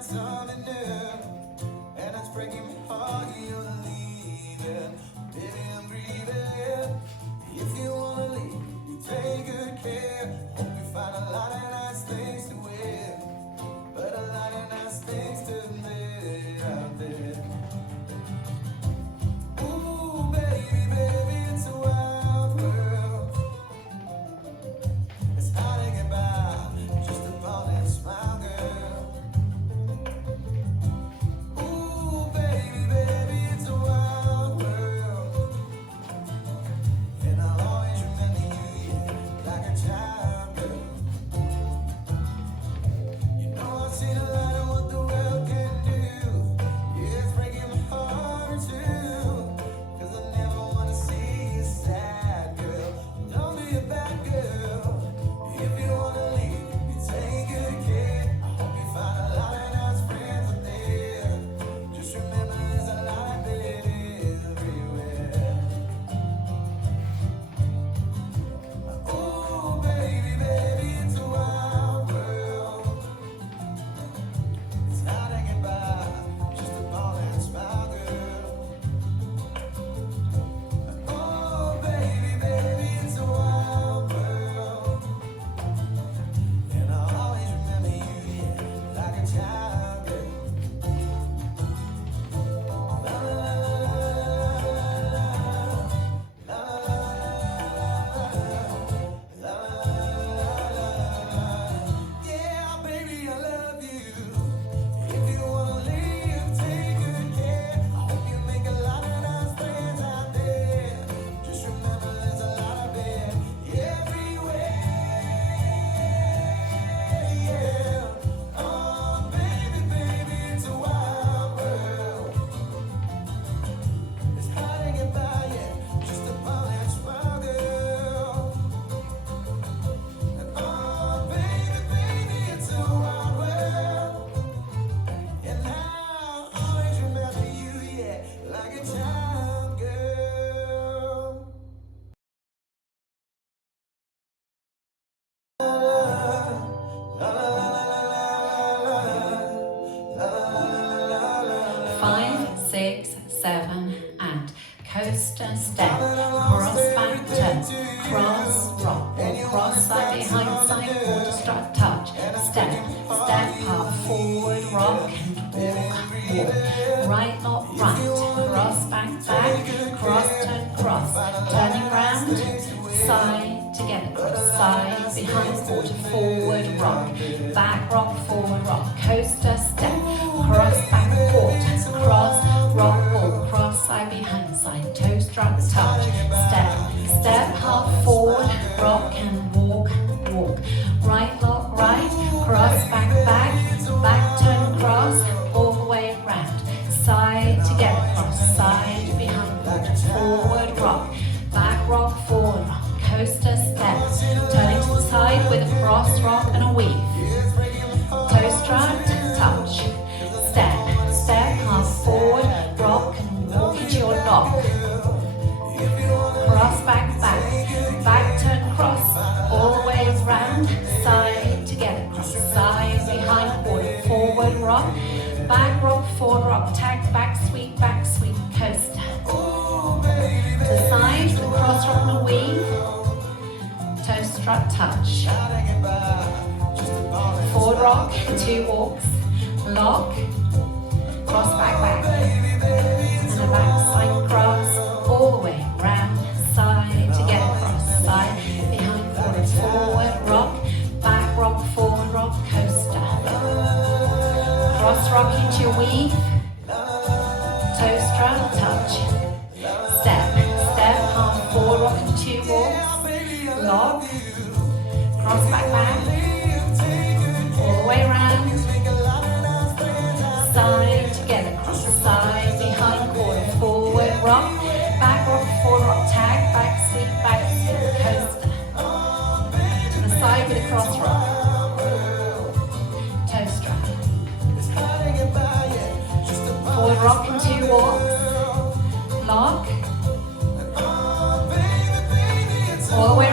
Something new, and it's breaking my heart. You're leaving, baby. I'm grieving. If you wanna leave, you take good care. Hope you find a lot of nice things to wear, but a lot of nice things to admit out there. Ooh, baby, baby, it's a wild world. It's hard to get by just upon that smile, girl. Coaster step, cross back turn, cross rock, or cross side behind side, quarter strut touch, step, step up, forward rock and walk, right lock right, cross back back, cross turn cross, turning round, side together, cross side behind quarter, forward rock, forward rock, coaster step, cross back quarter, cross rock ball, cross side behind side, toe strut touch, step, step half forward, rock and walk, walk, right lock right, cross back back, back turn cross, all the way around, side together, cross side behind quarter, forward rock, forward rock, coaster step, turning to the side with a cross rock and a weave, toe strut touch, step, step half forward, rock and walk into your lock, cross back back, back turn cross, all the way around, side together, cross side behind quarter, forward rock, forward rock, tag back sweep, coaster, to the side with a cross rock and a weave, toe strut touch, forward rock, two walks, lock, cross back, and a back side cross, all the way round, side together, cross side, behind quarter, forward rock, forward rock, coaster, cross rock into your weave, toe strut touch, step, half forward rock and two walks, lock, cross back, all the way around, side together, cross the side, behind quarter, forward rock, forward rock, tag, back sweep, coaster, to the side with a cross rock, toe strut, rock in 2 walks. Lock. All the way